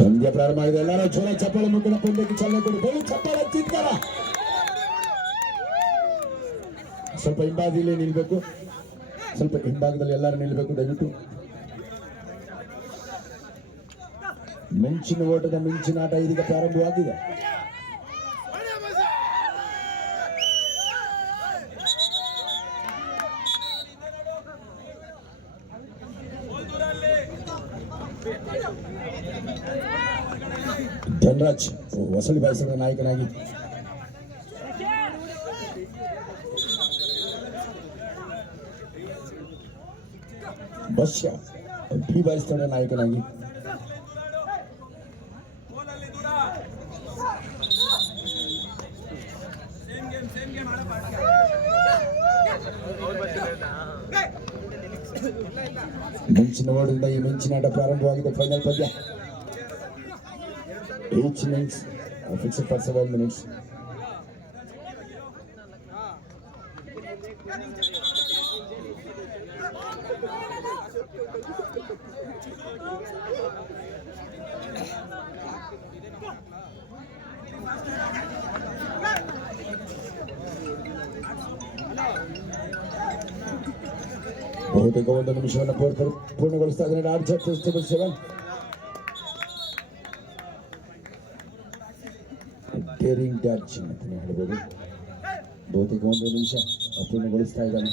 ಪಂದ್ಯ ಪ್ರಾರಂಭ ಆಗಿದೆ. ಎಲ್ಲರೂ ಜೋರ ಚಪ್ಪಾಳೆ ಮುಖಂಡ ಪಂದ್ಯಕ್ಕೆ ಚಾಲನೆ ಕೊಡಿ. ಬರೀ ಚಪ್ಪಾಳೆ ಚಿತ್ಕಾರ. ಸ್ವಲ್ಪ ಹಿಂಭಾಗದಲ್ಲಿ ನಿಲ್ಬೇಕು. ಸ್ವಲ್ಪ ಹಿಂಭಾಗದಲ್ಲಿ ಎಲ್ಲರೂ ನಿಲ್ಬೇಕು ದಯವಿಟ್ಟು. ಮಿಂಚಿನ ಓಟದ ಮಿಂಚಿನ ಆಟ ಇದೀಗ ಪ್ರಾರಂಭವಾಗಿದೆ. ಧನರಾಜ್ ಹೊಸಳಿ ಬಾಯಿಸಿದ ನಾಯಕನಾಗಿ ಬಸ್ಯ ಬಿ ಬಾಯಿಸಿದ ನಾಯಕನಾಗಿ ಮಿಂಚಿನ ಓಟದಿಂದ ಈ ಮಿಂಚಿನ ಆಟ ಪ್ರಾರಂಭವಾಗಿದೆ. ಫೈನಲ್ ಪಂದ್ಯ. Each innings fixed for 7 minutes. ಬಹುತೇಕ 1 ನಿಮಿಷವನ್ನು ಪೂರ್ಣಗೊಳಿಸ್ತಾ ಇದ್ದಾರೆ. ಆರ್ಚರ್ 7 ಡೇರಿಂಗ್ ಡ್ಯಾಚಿಂಗ್ ಅಂತಲೇ ಹೇಳ್ಬೋದು. ಬಹುತೇಕ 1 ನಿಮಿಷ ಪೂರ್ಣಗೊಳಿಸ್ತಾ ಇದ್ದಾನೆ.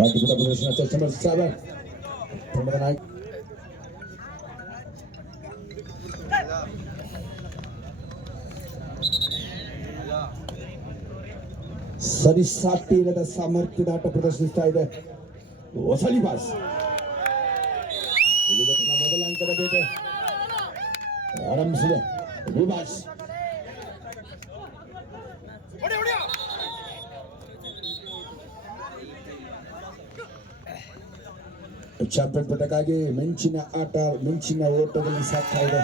ಅದ್ಭುತ ಪ್ರದರ್ಶನ ಚರ್ಚೆ ಸಾಗರ್ ತಂಡದ ನಾಯಕ ಸರಿಸಾಟಿ ಇಲ್ಲದ ಸಾಮರ್ಥ್ಯದ ಆಟ ಪ್ರದರ್ಶಿಸ್ತಾ ಇದೆ ಹೊಸಳಿ ಬಾಸ್. ಮೊದಲ ಅಂಕದ ಬೇಟೆ ಆರಂಭಿಸಿದೆ ವಿಭಾಸ್. ಚಾಂಪಿಯನ್ ಪಟ್ಟಕ್ಕಾಗಿ ಮಿಂಚಿನ ಆಟ ಮಿಂಚಿನ ಓಟದಲ್ಲಿ ಸಾಗ್ತಾ ಇದೆ.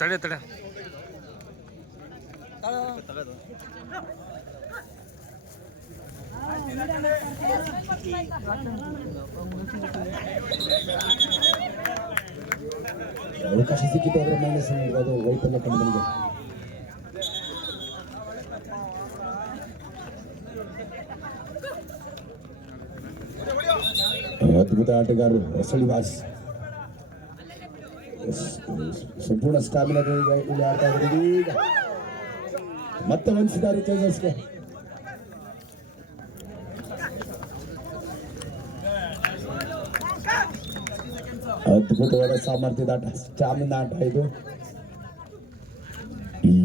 ತಡೆ ತಡೆ ಅವಕಾಶ ಸಿಕ್ಕಿತು ಅದರ ಮೈನಸ್ ಅದು ವೈಫಲ್ಯ ಕಂಡುಬಂದಿದೆ. ಅದ್ಭುತ ಆಟಗಾರರು ಹೊಸಳಿ ವಾಸ್ ಸಂಪೂರ್ಣ ಸ್ಟಾಮಿನಾ ಇಲ್ಲಿ ಆಡ್ತಾ ಇದ್ದಾರೆ. ಈಗ ಮತ್ತೆ ವಂಚಿಸಿದ್ದಾರೆ ತೇಜಸ್ಗೆ. ಅದ್ಭುತವಾದ ಸಾಮರ್ಥ್ಯದ ಆಟ ಸ್ಟಾಮಿನಾ ಆಟ ಇದು.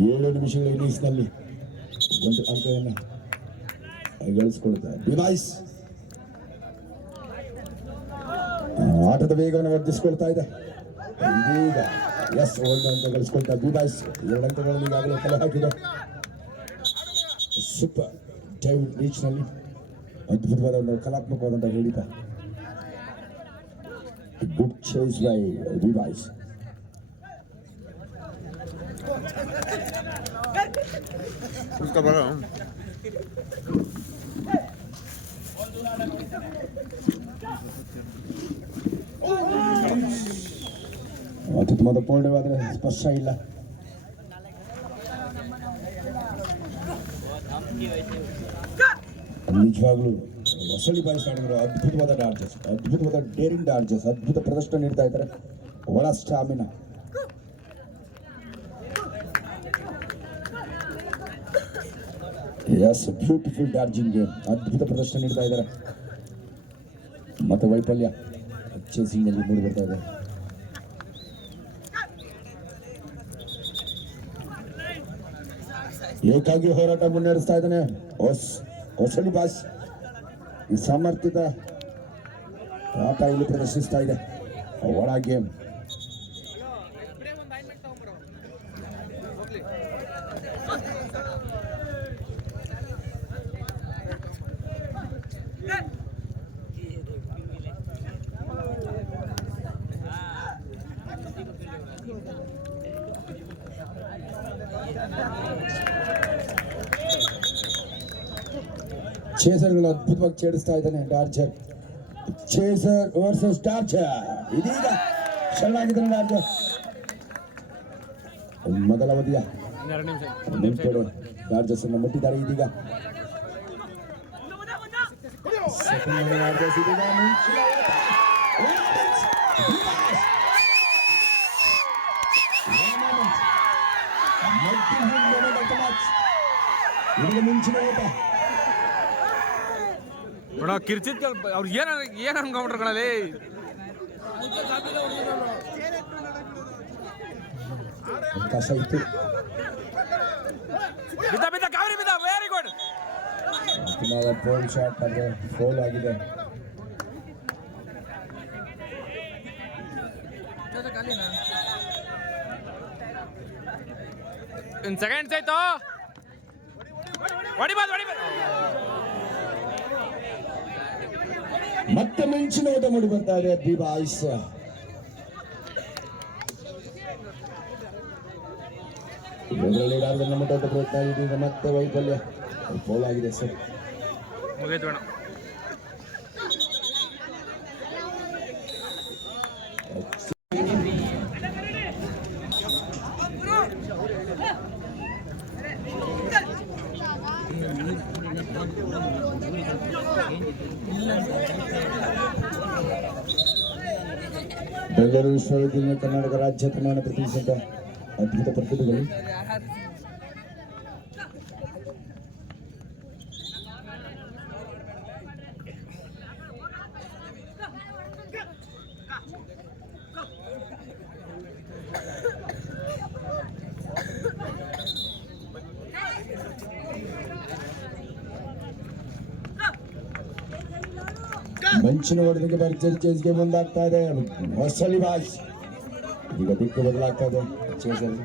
7 ನಿಮಿಷಗಳ ಇನ್ನಿಂಗ್ಸ್ನಲ್ಲಿ 1 ಅಂಕವನ್ನು ಗಳಿಸಿಕೊಳ್ಳುತ್ತಾರೆ ಡಿವೈಸ್. ಆಟದ ವೇಗವನ್ನು ವರ್ಧಿಸಿಕೊಳ್ತಾ ಇದೆ. ಇದೀಗ 1 ಅಂಕ ಗಳಿಸಿಕೊಳ್ತಾ ಡಿವೈಸ್ 2 ಅಂಕಗಳನ್ನು ಈಗಾಗಲೇ ಕಲೆ ಹಾಕಿದೆ. ಸೂಪರ್ ಡೈವ್ ರೀಚ್ನಲ್ಲಿ ಅದ್ಭುತವಾದ ಒಂದು ಕಲಾತ್ಮಕವಾದಂತಹ ಹಿಡಿತ. Good chase by Levi's. उसका बड़ा ಅತ್ಯುತ್ತಮವಾದ ಪೂರ್ಣವಾದರೆ ಸ್ಪರ್ಶ ಇಲ್ಲ. ನಿಜವಾಗ್ಲೂ ಹೊಸಳಿ ಬಾಯ್ಸ್ ಆಡಿದ್ರು ಅದ್ಭುತವಾದ ಡಾರ್ಜಸ್, ಅದ್ಭುತವಾದ ಡೇರಿಂಗ್ ಡಾರ್ಜಸ್, ಅದ್ಭುತ ಪ್ರದರ್ಶನ ನೀಡ್ತಾ ಇದ್ದಾರೆ. ಒಳ stamina. Yes beautiful dodging game. ಅದ್ಭುತ ಪ್ರದರ್ಶನ ನೀಡ್ತಾ ಇದ್ದಾರೆ. ಮತ್ತೆ ವೈಫಲ್ಯ ಚೇಸಿಂಗ್ ನಲ್ಲಿ ಮೂಡಿ ಬರ್ತಾ ಇದೆ. ಏಕಾಂಗಿ ಹೋರಾಟ ಮುನ್ನಡೆಸ್ತಾ ಇದ್ದಾನೆ ಹೊಸಳಿ ಬಾಸ್. ಈ ಸಮರ್ಥಿತ ಆಟ ಇಲ್ಲಿ ಪ್ರದರ್ಶಿಸ್ತಾ ಇದೆ. ಒಳ ಗೇಮ್ ಚೇಸರ್ಗಳು ಅದ್ಭುತವಾಗಿ ಛೇಡಿಸ್ತಾ ಇದ್ದಾನೆ ಡಾರ್ಜರ್. Chaser versus ಡಾರ್ಜರ್. ಇದೀಗ ಶರಣಾಗಿದ್ದಾನೆ ಡಾರ್ಜರ್. ಮೊದಲ ಅವಧಿಯ ಡಾರ್ಜರ್ಸ್ ಅನ್ನು ಮುಟ್ಟಿದ್ದಾರೆ. ಇದೀಗ ಮಿಂಚಿನ ಓಟ. ಕಿರ್ಚಿತ್ ಅವ್ರು ಏನ್ ಅನ್ಕೊಂಡ್ರು ಕಣಲ್ಲಿ. ಅವಕಾಶ ಇತ್ತು. Very good. ಫೋಲ್ ಶಾಟ್ ಆದರೆ ಫೋಲ್ ಆಗಿದೆ. ಇನ್ ಸೆಕೆಂಡ್ಸ್ ಆಯ್ತು. ಹೊಡಿಬಾರ್ದು. ಮತ್ತೆ ಮಿಂಚಿನ ಓಟ ಮೂಡಿ ಬರ್ತಾ ಇದೆ ಬಿ ಬಾಯ್ಸ್. ಇದರಲ್ಲಿ ರಾಜನ ಮಟ್ಟದ ಪ್ರಯತ್ನ. ಇದೀಗ ಮತ್ತೆ ವೈಫಲ್ಯ. ಫೋಲ್ ಆಗಿದೆ ಸರ್. ಮುಗಿತು ಬೇಡ. ಬೆಂಗಳೂರು ವಿಶ್ವವಿದ್ಯಾಲಯ ಕರ್ನಾಟಕ ರಾಜ್ಯ ಪ್ರಮಾಣ ಪ್ರತಿಷ್ಠಿತ ಅದ್ಭುತ ಪ್ರತಿಭೆಗಳು. ಮಂಚಿನ ಹೊಡೆದಿಗೆ ಭರ್ಜರಿ ಚೇಸ್ಗೆ ಮುಂದಾಗ್ತಾ ಇದೆ ಹೊಸಳಿ ಬಾಸ್. ಈಗ ದಿಕ್ಕು ಬದಲಾಗ್ತಾ ಇದೆ ಚೇಸಲ್ಲಿ.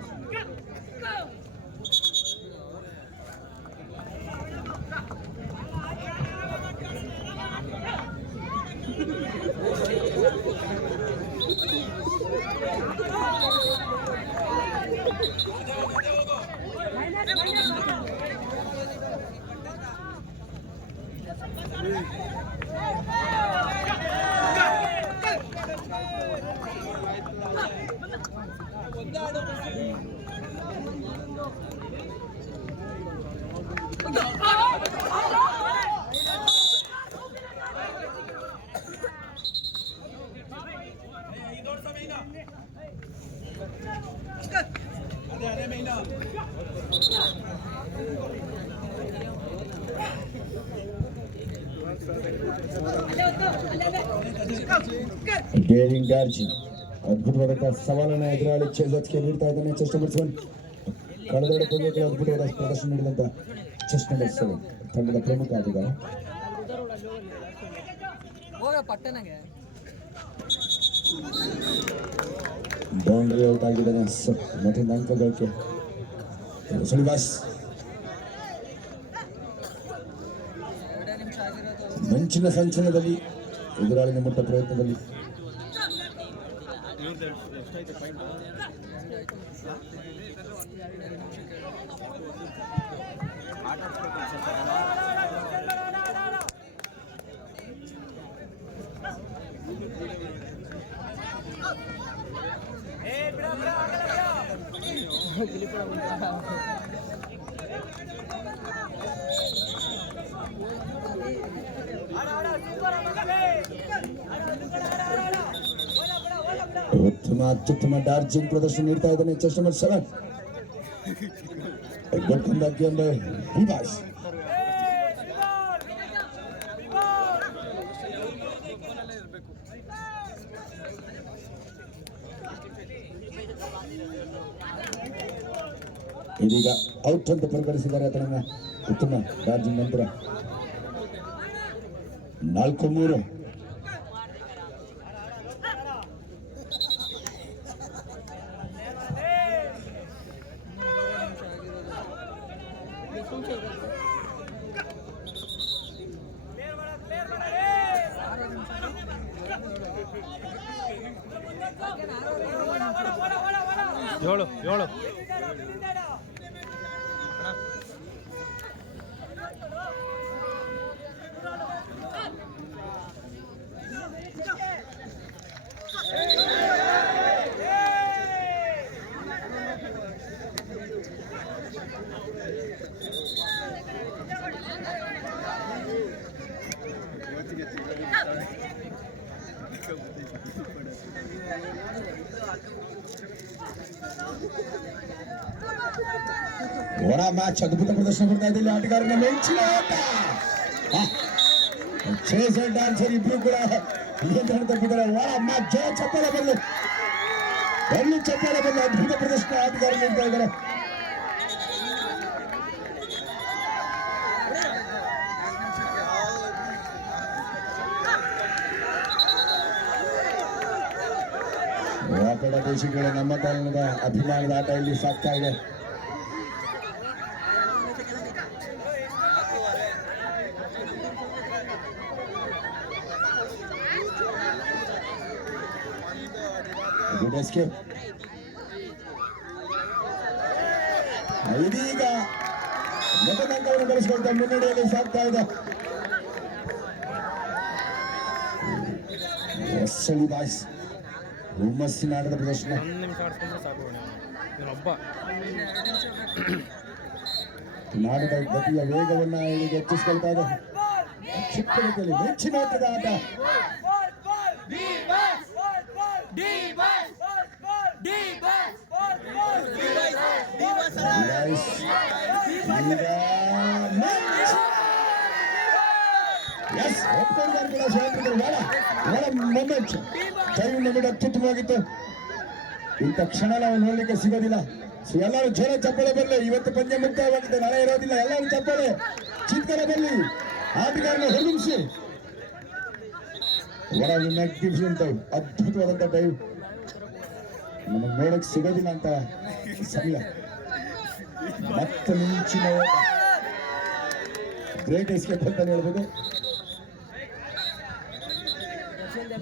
ಡೇರಿಂಗ್ ಡಾರ್ಜಿ ಅದ್ಭುತವಾದ ಸವಾಲನ್ನು ಎದುರಾಳಿ ಚೆಸ್ಗೆ ನೀಡ್ತಾ ಇದ್ದಾನೆ. ಚೆಸ್ಟ್ ನಂಬರ್ 7 ಕಳೆದೆರಡು ಪಂದ್ಯಗಳು ಅದ್ಭುತವಾದ ಪ್ರದರ್ಶನ ನೀಡಿದಂತ ಚೆಸ್ಟ್ ನಂಬರ್ 7 ತಂಡದ ಪ್ರಮುಖ ಆಟಗಾರ. ಬೌಂಡ್ರಿ ಔಟ್ ಆಗಿದ್ದಾನೆ. ಮತ್ತೊಂದು ಅಂಕ ಗಳಿಕೆ ಸುಳಿವಾಸ್. ಮಂಚಿನ ಸಂಚಲನದಲ್ಲಿ ಎದುರಾಳಿನ ಮುಟ್ಟ ಪ್ರಯತ್ನದಲ್ಲಿ ಅತ್ಯುತ್ತಮ ಡಾರ್ಜಿಂಗ್ ಪ್ರದರ್ಶನ ನೀಡ್ತಾ ಇದ್ದಾನೆ chest number 7. Good come back game by ವಿವಾಸ್. ಇದೀಗ ಔಟ್ ಅಂತ ಪರಿಗಣಿಸಿದ್ದಾರೆ ಅದನ್ನ ಉತ್ತಮ ರಾಜ್ಯ ನಂತರ 4-3 ಏಳು ಒಣ ಮ್ಯಾಚ್ ಅದ್ಭುತ ಪ್ರದರ್ಶನ ಕೊಡ್ತಾ ಇದ್ದಲ್ಲಿ ಆಟಗಾರನ ಮೆಚ್ಚಿನ ಆಟ ಚೇಸರ್ ಡಾನ್ಸರ್ ಇಬ್ರು ಕೂಡ ನಿಯಂತ್ರಣ ತಪ್ಪಿದ್ದಾರೆ. ಒಣ ಮ್ಯಾಚ್ ಜಯ ಚಪ್ಪಾಳೆ ಬರಲು ಚಪ್ಪಾಳೆ ಬರಲು ಅದ್ಭುತ ಪ್ರದರ್ಶನ ಆಟಗಾರ ನೀಡ್ತಾ ಇದ್ದಾರೆ. ವಾಪಡ ದೇಶಗಳ ನಮ್ಮ ಕಾರಣದ ಅಭಿಮಾನದ ಆಟ ಇಲ್ಲಿ ಸಾಗ್ತಾ ಇದೆ. Good escape. ಇದೀಗ ಮೊದಲ ಅಂಕವನ್ನು ಗಳಿಸಿಕೊಳ್ತಾ ಮುನ್ನಡೆಯಲ್ಲಿ ಸಾಗ್ತಾ ಇದೆ. ಬಾಯ್ಸ್ ಹುಮ್ಮಸ್ಸಿನ ಆಟದ ಪ್ರದರ್ಶನ. ನಾಟದ ಗತಿಯ ವೇಗವನ್ನ ಈಗ ಹೆಚ್ಚಿಸಿಕೊಳ್ತಾ ಇದೆ. ಚಿಕ್ಕದಲ್ಲಿ ಮೆಚ್ಚಿನ ಆಟದ ಆಟ. ಅತ್ಯುತ್ತಮವಾಗಿತ್ತು. ಇಂಥ ಕ್ಷಣ ನಾವು ನೋಡ್ಲಿಕ್ಕೆ ಸಿಗೋದಿಲ್ಲ. ಎಲ್ಲರೂ ಜೋರ ಚಪ್ಪಾಳೆ ಬರಲಿ. ಇವತ್ತು ಪಂದ್ಯ ಮುಕ್ತವಾಗಿದೆ, ನಾಳೆ ಇರೋದಿಲ್ಲ. ಎಲ್ಲರೂ ಚಪ್ಪಾಳೆ ಚಿತ್ಕಾರ ಬರಲಿ. ಆಟಗಾರನ ಹೊರಗಿಸಿ ಮ್ಯಾಗ್ನಿಫಿಷೆಂಟ್ ಡೈವ್, ಅದ್ಭುತವಾದಂಥ ಡೈವ್ ನಮಗೆ ನೋಡಕ್ ಸಿಗೋದಿಲ್ಲ ಅಂತ ಸಮಯ. ಮತ್ತೆ ಮಿಂಚಿನ ಗ್ರೇಟ್ ಎಸ್ಕೇಪ್ ಅಂತ ಹೇಳ್ಬೋದು.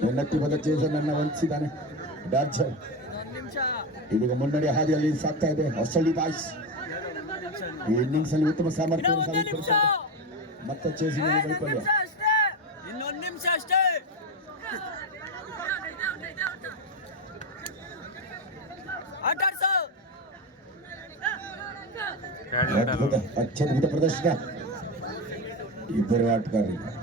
ಬೆನ್ನತ್ತಿ ಬಂದ ಚೇಸನ್ ಅನ್ನ ವಂಚಿಸಿದ್ದಾನೆ ಡಾರ್ಜರ್. ಇದೀಗ ಮುನ್ನಡೆ ಹಾದಿಯಲ್ಲಿ ಸಾಕ್ತಾ ಇದೆ ಹೊಸಳ್ಳಿ ಬಾಯ್ಸ್. ಈ ಇನ್ನಿಂಗ್ಸ್ ಅಲ್ಲಿ ಉತ್ತಮ ಸಾಮರ್ಥ್ಯವನ್ನು ಸಾಬೀತುಪಡಿಸಿದೆ. ಮತ್ತೆ ಚೇಸಿಂಗ್ ವೈಫಲ್ಯ. ಇನ್ನೊಂದು ನಿಮಿಷ ಅಷ್ಟೇ. ಅತ್ಯದ್ಭುತ ಪ್ರದರ್ಶನ ಇಬ್ಬರು ಆಟಗಾರರಿಗೆ.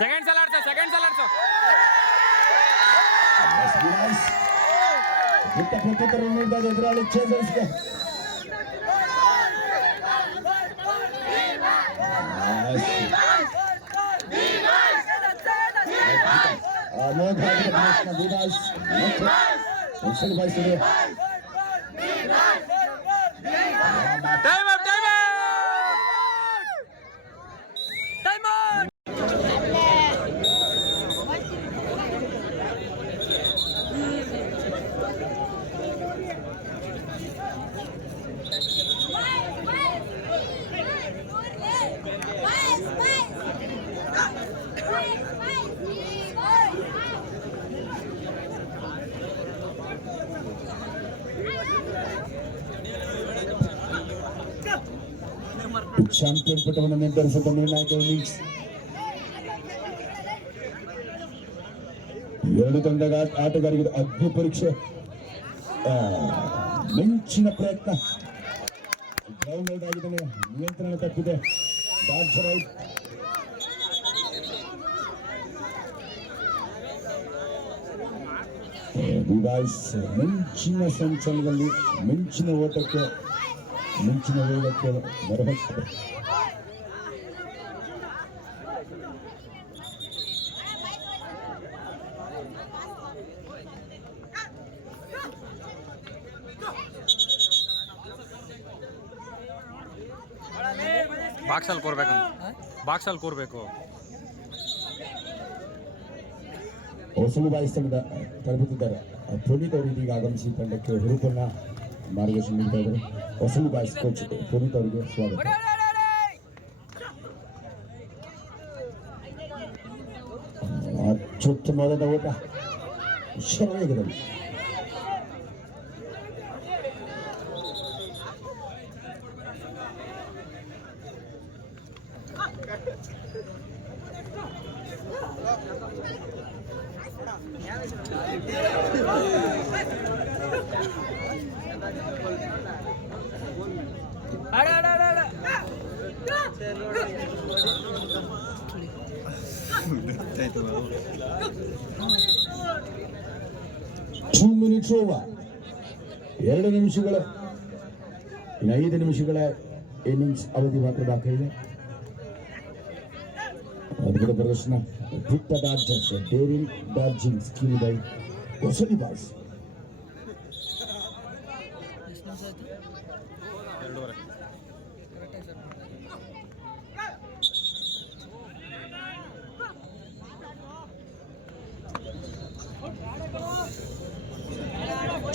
ಸೆಕೆಂಡ್ಸ್ ಎಲ್ಲ ಆಡ್ಸೋ ಪ್ರತ್ಯುತ್ತರ ನೀಡಿದ ಎದುರಾಳಿ ಚೇಸರ್ಸ್ಗೆ. ಚಾಂಪಿಯನ್ ಪಟ್ಟವನ್ನು ನಿರ್ಧರಿಸಿದ ನಿರ್ಣಾಯಕ ಇನ್ನಿಂಗ್ಸ್. ಎರಡು ತಂಡಗಳ ಆಟಗಾರರಿಗೆ ಅಗ್ನಿ ಪರೀಕ್ಷೆ. ಮಿಂಚಿನ ಪ್ರಯತ್ನ. ಗ್ರೌಂಡ್ ಔಟ್ ಆಗಿದ್ದಾನೆ. ನಿಯಂತ್ರಣ ತಪ್ಪಿದೆ. ಡಾರ್ಜರ್ ಔಟ್. ಮಿಂಚಿನ ಸಂಚಲನದಲ್ಲಿ ಮಿಂಚಿನ ಓಟಕ್ಕೆ ಮಿಂಚಿನ ವೇಗಕ್ಕೆ ಬರಬೇಕು. ಬಾಕ್ಸಲ್ಲಿ ಕೂರ್ಬೇಕು, ಬಾಕ್ಸಲ್ಲಿ ಕೂರ್ಬೇಕು. ಹೊಸಲು ಬಾಯಿಸ್ತಂಡ ತಲುಪುತ್ತಿದ್ದಾರೆ. ಪುನೀತ್ ಅವರು ಇದೀಗ ಆಗಮಿಸಿ ತಂಡಕ್ಕೆ ಹುರುಪನ್ನ ಮಾರ್ಗದರ್ಶನ ನೀಡ್ತಾ ಇದ್ದಾರೆ. ಹೊಸಲು ಬಾಯ್ಸ್ ಕೋಚ್ ಪುನೀತ್ ಅವರಿಗೆ ಸ್ವಾಗತ. ಅತ್ಯುತ್ತಮವಾದ ಓಟ ಶರವೇಗದಲ್ಲಿ. Two minutes over. 2 ನಿಮಿಷಗಳ ಇನ್ನು 5 ನಿಮಿಷಗಳ ಇನ್ನಿಂಗ್ಸ್ ಅವಧಿ ಮಾತ್ರ ಬಾಕಿ ಇದೆ. ಅದ್ಭುತ ಪ್ರದರ್ಶನ, ಅದ್ಭುತ ಡಾರ್ಜರ್ಸ್, ಡೇರಿಂಗ್ ಡಾರ್ಜಿಂಗ್ ಸ್ಕಿಲ್ ಬೈ ಹೊಸಲಿ ಬಾಯ್ಸ್.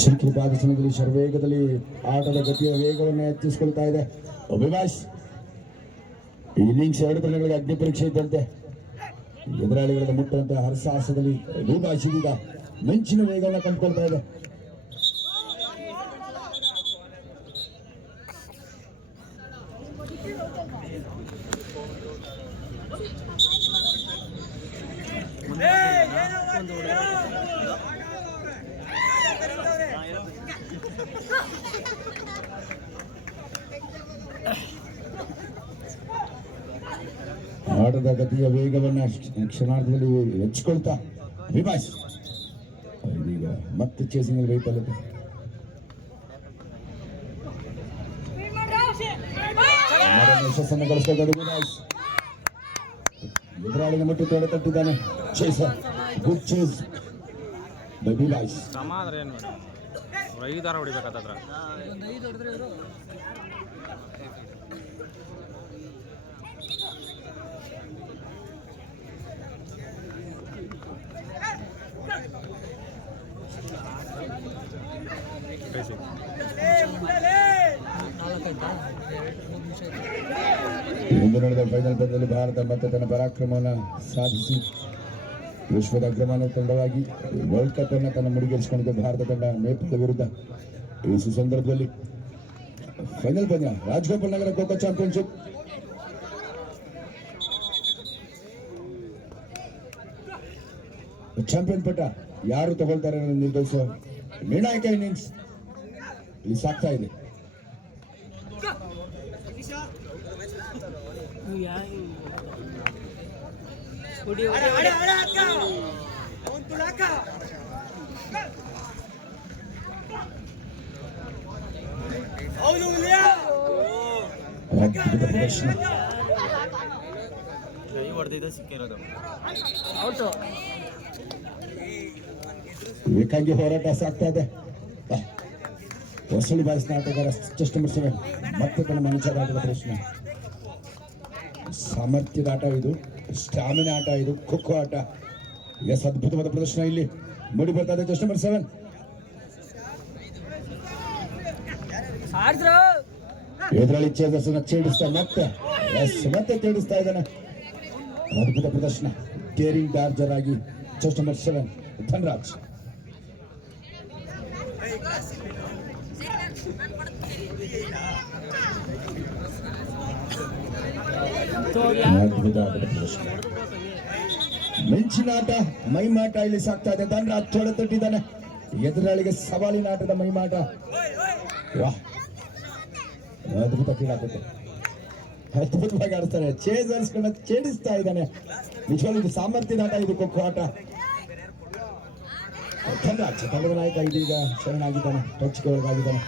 ಚಿಕ್ಕಿ ಪ್ರದರ್ಶನದಲ್ಲಿ ಶರವೇಗದಲ್ಲಿ ಆಟದ ಗತಿಯ ವೇಗವನ್ನು ಹೆಚ್ಚಿಸಿಕೊಳ್ತಾ ಇದೆ ಅಭಿಲಾಷ್. ಇನ್ನಿಂಗ್ಸ್ 2 ತಂಡಗಳಿಗೆ ಅಗ್ನಿ ಪರೀಕ್ಷೆ ಇದ್ದಂತೆ ಎದುರಾಳಿಗಳ ಮುಟ್ಟುವಂತಹ ಹರಸಾಹಸದಲ್ಲಿ ಅಭಿಲಾಷ್ ಈಗ ಮಿಂಚಿನ ವೇಗವನ್ನು ಕಂಡುಕೊಳ್ತಾ ಇದೆ. ಆಟದ ಗತಿಯ ವೇಗವನ್ನು ಕ್ಷಣಾರ್ಧದಲ್ಲಿ ಹೆಚ್ಚಿಕೊಳ್ತಾ ವಿಭಾಸ್ ಇದೀಗ ಮತ್ತೆ ಚೇಸಿಂಗ್ ವೈಫಲ್ಯತೆ. ಯಶಸ್ಸನ್ನು ಗಳಿಸಿಕೊಳ್ಳಲು ವಿಭಾಸ್ ಎದುರಾಳಿಗೆ ಮುಟ್ಟಿ ತೊಡೆ ತಟ್ಟಿದ್ದಾನೆ. Chaser good chase by Vibhas. ಸಮಾಧಾನ ಏನು ಮೇಡಮ್, 5 ಹೊಡಿಬೇಕಾದ್ರೆ ಇಂದು ನಡೆದ ಫೈನಲ್ ಪಂದ್ಯದಲ್ಲಿ ಭಾರತ ಮತ್ತೆ ತನ್ನ ಪರಾಕ್ರಮವನ್ನು ಸಾಧಿಸಿ ವಿಶ್ವದ ಅಗ್ರಮಾನ್ಯ ತಂಡವಾಗಿ ವರ್ಲ್ಡ್ ಕಪ್ ಅನ್ನು ತನ್ನ ಮುಡಿಗೇರಿಸಿಕೊಂಡಿದ್ದ ಭಾರತ ತಂಡ ನೇಪಾಳ ವಿರುದ್ಧ ಈ ಸಂದರ್ಭದಲ್ಲಿ ಫೈನಲ್ ಪಂದ್ಯ ರಾಜಗೋಪಾಲ್ ನಗರ ಖೋ ಖೋ ಚಾಂಪಿಯನ್ಶಿಪ್. ಚಾಂಪಿಯನ್ ಪಟ್ಟ ಯಾರು ತಗೊಳ್ತಾರೆ ಅನ್ನೋದನ್ನು ನಿರ್ಧರಿಸುವ ನಿರ್ಣಾಯಕ ಇನ್ನಿಂಗ್ಸ್ ಇಲ್ಲಿ ಸಾಗ್ತಾ ಇದೆ. ಪ್ರದರ್ಶನ ಏಕಾಂಗಿ ಹೋರಾಟ ಸಾಗ್ತಾ ಇದೆ. ಹೊಸಳಿ ಬಾಯ್ಸ್ನ ಆಟಗಾರ ಚೆಸ್ಟ್ ನಂಬರ್ 7 ಮತ್ತೆ ತನ್ನ ಮನುಷ್ಯರ ಆಟದ ಪ್ರಶ್ನೆ. ಸಾಮರ್ಥ್ಯದ ಆಟ ಇದು, ಸ್ಟಾಮಿನಾ ಆಟ ಇದು, ಖೋಖೋ ಆಟ. ಎಸ್, ಅದ್ಭುತವಾದ ಪ್ರದರ್ಶನ ಇಲ್ಲಿ ಮೂಡಿ ಬರ್ತಾ ಇದೆ. ಚೆಸ್ಟ್ ನಂಬರ್ 7 ಎದುರಾಳಿ ಚೇದರ್ಸನ್ನ ಛೇಡಿಸ್ತಾ ಮತ್ತೆ ಛೇಡಿಸ್ತಾ ಇದ್ದಾನೆ. ಅದ್ಭುತ ಪ್ರದರ್ಶನ, ಡೇರಿಂಗ್ ಡಾರ್ಜರ್ ಆಗಿ ಚೆಸ್ಟ್ ನಂಬರ್ 7 ಧನರಾಜ್. ಮಿಂಚಿನ ಆಟ, ಮೈಮಾಟ ಇಲ್ಲಿ ಸಾಕ್ತಾ ಇದೆ. ಧನರಾಜ್ ತೊಡೆ ತಟ್ಟಿದ್ದಾನೆ. ಎದುರಾಳಿಗೆ ಸವಾಲಿನ ಆಟದ ಮೈಮಾಟ. ವಾಹ್, ಅದ್ಭುತ ಕ್ರೀಡಾಪಟು, ಅದ್ಭುತವಾಗಿ ಆಡಿಸ್ತಾನೆ. ಚೇಜರ್ಸ್ಗಳನ್ನ ಛೇಡಿಸ್ತಾ ಇದ್ದಾನೆ. ನಿಜವಾಗ್ಲೂ ಇದು ಸಾಮರ್ಥ್ಯದ ಆಟ, ಇದು ಖೋಖೋ ಆಟ. ಧನರಾಜ್ ತಂಡದ ನಾಯಕ ಇದೀಗ ಶರಣಾಗಿದ್ದಾನೆ, ಟಚ್ಗೆ ಒಳಗಾಗಿದ್ದಾನೆ.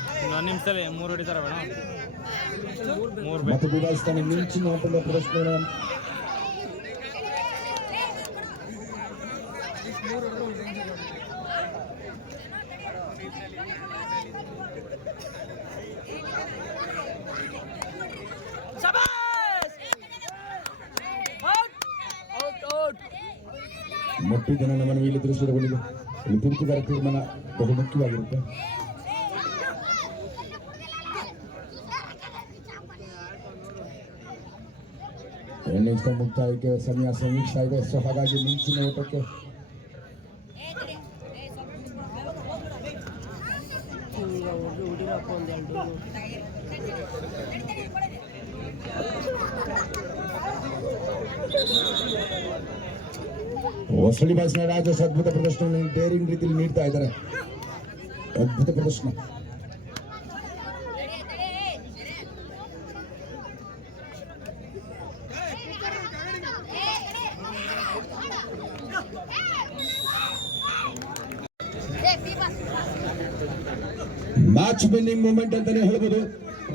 ಮತ್ತೆ ಬಿಡಾಯಿಸ್ತಾನೆ. ಮಿಂಚಿನ ಆಟದ ಪ್ರದರ್ಶನ. ಮುಟ್ಟಿದ್ದನ್ನು ನಮ್ಮನ್ನು ಇಲ್ಲಿ ದೃಶ್ಯಗೊಂಡಿದೆ. ಇಲ್ಲಿ ತೀರ್ಪುಗಾರ ತೀರ್ಮಾನ ಬಹು ಮುಖ್ಯವಾಗಿರುತ್ತೆ. ಇನ್ನಿಂಗ್ಸ್ ಮುಕ್ತಾಯಕ್ಕೆ ಸಮಯ ಸಮೀಕ್ಷಾ ಇದೆ. ಸೊ ಹಾಗಾಗಿ ಮಿಂಚಿನ ಓಟಕ್ಕೆ ಹೊಸಳ್ಳಿ ಬಾಯ್ಸ್ನ ರಾಜೇಶ್ ಅದ್ಭುತ ಪ್ರದರ್ಶನ ಡೇರಿಂಗ್ ರೀತಿಯಲ್ಲಿ ನೀಡ್ತಾ ಇದ್ದಾರೆ. ಅದ್ಭುತ ಪ್ರದರ್ಶನ. ಮ್ಯಾಚ್ ವಿನ್ನಿಂಗ್ ಮೂಮೆಂಟ್ ಅಂತಾನೆ ಹೇಳ್ಬೋದು.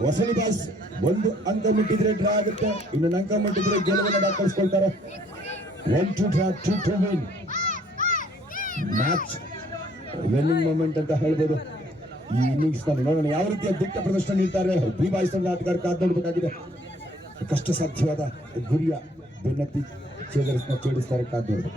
ಹೊಸಳ್ಳಿ ಬಾಯ್ಸ್ ಒಂದು ಅಂಕ ಮುಟ್ಟಿದ್ರೆ ಡ್ರಾ ಆಗುತ್ತೆ, ಇನ್ನೊಂದು ಅಂಕ ಮುಟ್ಟಿದ್ರೆ ಗೆಲುವನ್ನು ದಾಖಲಿಸ್ಕೊಳ್ತಾರೆ. 1 to draw, 2 to win. Match winning moment ಅಂತ ಹೇಳ್ಬೋದು. ಈ ಇನ್ನಿಂಗ್ಸ್ ನಲ್ಲಿ ನೋಡೋಣ ಯಾವ ರೀತಿಯ ದಿಟ್ಟ ಪ್ರದರ್ಶನ ನೀಡ್ತಾರೆ ಬಿ ಬಾಯ್ಸ್ ತಂಡ ಆಟಗಾರ. ಕಾದು ನೋಡಬೇಕಾಗಿದೆ. ಕಷ್ಟ ಸಾಧ್ಯವಾದ ಗುರಿಯ ಬೆನ್ನತ್ತಿ ಛೇಡಿಸ್ತಾರೆ. ಕಾದು ನೋಡಬೇಕು.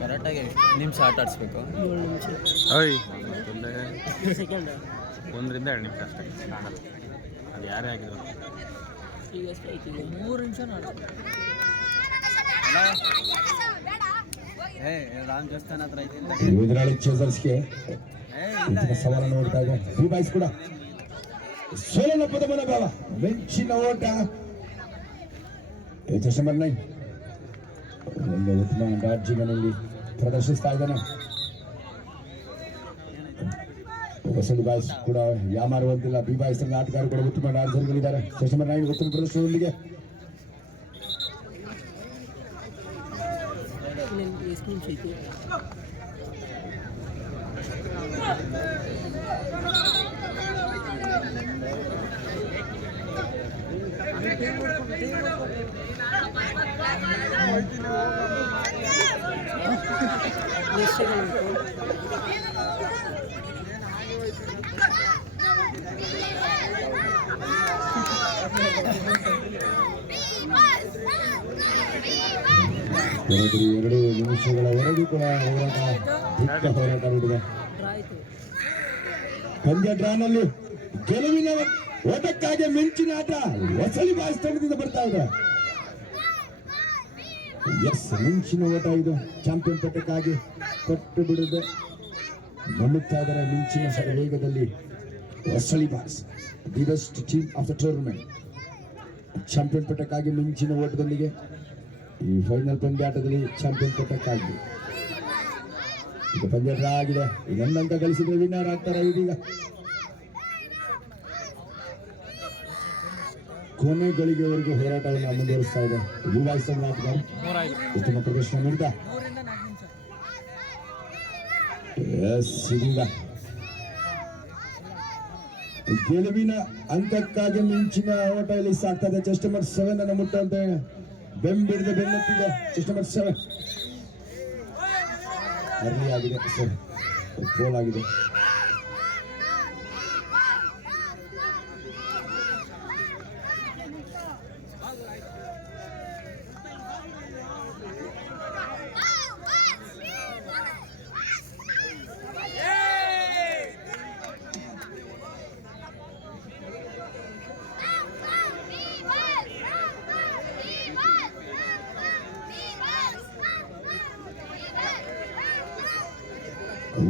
ಕರೆಕ್ಟಾಗಿ ನಿಮಿಷ ಆಟ ಆಡಿಸ್ಬೇಕು. 7 ನಿಮಿಷ ಓಯ್ ಸೆಕೆಂಡ್ 1 ರಿಂದ 2 ನಿಮಿಷ ಅಷ್ಟೇ ಆಡಲ್ಲ. ಅದು ಯಾರೇ ಆಗಿದ್ರು ಈಗ ಎಷ್ಟು ಐತಿ? 3 ನಿಮಿಷ ಆಡ್ಬೇಕು. ರಾಮ್ ದೇವಸ್ಥಾನ ಹತ್ರ ಐತಿ. ಎದುರಾಳಿ ಚೇಸರ್ಸ್ಗೆ ಸವಾಲ ನೋಡ್ತಾ ಇದೆ. ಬಿ ಬಾಯ್ಸ್ ಕೂಡ ಸೋಲನಪ್ಪದ ಮನೋಭಾವ. ಮೆಂಚಿನ ಓಟ. ನಂಬರ್ 9 ಒಂದು ಉತ್ತಮ ಬ್ಯಾಟಿಂಗ್ನಲ್ಲಿ ಪ್ರದರ್ಶಿಸ್ತಾ ಇದ್ದಾನೆ. ಹೊಸಳ್ಳಿ ಬಾಯ್ಸ್ ಕೂಡ ಯಾಮಾರುವಂತಿಲ್ಲ. ಬಿ ಬಾಯ್ಸ್ ಆಟಗಾರರು ಕೂಡ ಉತ್ತಮ ಡಾರ್ಜರ್ಗಳಿದ್ದಾರೆ. ನಂಬರ್ 9 ಉತ್ತಮ ಪ್ರದರ್ಶನದೊಂದಿಗೆ ಎಷ್ಟು ನಿಮಿಷ ಐತಿ? ಬರೋಬ್ಬರಿ 2 ನಿಮಿಷಗಳವರೆಗೂ ಕೂಡ ಹೋರಾಟ ದಿಟ್ಟ ಹೋರಾಟ ನಡೆದಿದೆ. ಪಂದ್ಯ ಡ್ರಾನಲ್ಲಿ ಗೆಲುವಿನ ಓಟಕ್ಕಾಗಿ ಮಿಂಚಿನ ಆಟ ಹೊಸಳ್ಳಿ ಬಾಯ್ಸ್ ತಂಡದಿಂದ ಬರ್ತಾ ಇದೆ. ಎಸ್, ಮಿಂಚಿನ ಓಟ ಇದು. ಚಾಂಪಿಯನ್ ಪಟ್ಟಕ್ಕಾಗಿ ಕೊಟ್ಟು ಬಿಡದೆ ಮುನ್ನುಗ್ತಾ ಇದ್ದಾರೆ. ಮಿಂಚಿನ ವೇಗದಲ್ಲಿ Hosahalli boys, the best team of the tournament. Champion ಪಟ್ಟಕ್ಕಾಗಿ ಮಿಂಚಿನ ಓಟದೊಂದಿಗೆ ಈ ಫೈನಲ್ ಪಂದ್ಯಾಟದಲ್ಲಿ ಚಾಂಪಿಯನ್ ಪಟ್ಟಕ್ಕಾಗಿ ಈಗ ಪಂದ್ಯ ಡ್ರಾ ಆಗಿದೆ. ಇನ್ನೊಂದು ಅಂಕ ಗಳಿಸಿದ್ರೆ ವಿನ್ನರ್ ಆಗ್ತಾರೆ. ಇದೀಗ ಕೊನೆ ಗಳಿಗೆವರೆಗೂ ಹೋರಾಟವನ್ನು ಮುಂದುವರಿಸ್ತಾ ಇದೆ. ಬಿ ಬಾಯ್ಸ್ ಆಟಗಾರ ಉತ್ತಮ ಪ್ರದರ್ಶನ ನೀಡಿದ. ಇದೀಗ ಗೆಲುವಿನ ಅಂಕಕ್ಕಾಗಿ ಮಿಂಚಿನ ಓಟ ಇಲ್ಲಿ ಸಾಕ್ತದೆ. ಚೆಸ್ಟ್ ನಂಬರ್ 7 ಅನ್ನು ಮುಟ್ಟಂತೆ ಬೆಂಬಿಡಿದ ಬೆನ್ನತ್ತಿದೆ. ಚೆಸ್ಟ್ ನಂಬರ್ 7 ಅರ್ಲಿ ಆಗಿದೆ. ಸರ್ ಗೋಲ್ ಆಗಿದೆ.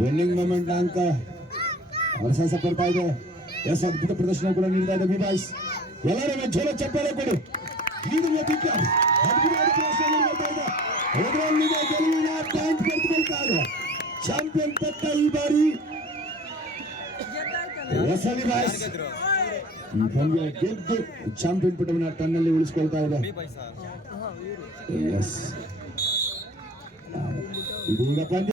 ವಿನ್ನಿಂಗ್ ಮೂಮೆಂಟ್ ಅಂಕ ಹೊರಸಾಸ ಕೊಡ್ತಾ ಇದೆ. ಎಸ್, ಅದ್ಭುತ ಪ್ರದರ್ಶನ ಕೂಡ ನೀಡ್ತಾ ಇದೆ ಬಿ ಬಾಯ್ಸ್. ಎಲ್ಲರೂ ಜೋರ ಚಪ್ಪಾಳೆ ಕೊಡಿ. ಗೆಲುವಿನ ಪಾಯಿಂಟ್ ಪಡೆದುಕೊಳ್ತಾ ಇದೆ. ಚಾಂಪಿಯನ್ ಪಟ್ಟ ಈ ಬಾರಿ ಹೊಸಳ್ಳಿ ಬಾಯ್ಸ್ ಈ ಪಂದ್ಯ ಗೆದ್ದು ಚಾಂಪಿಯನ್ ಪಟ್ಟವನ್ನು ತನ್ನಲ್ಲಿ ಉಳಿಸಿಕೊಳ್ತಾ ಇದೆ. ಎಸ್, ಇದೀಗ ಪಂದ್ಯ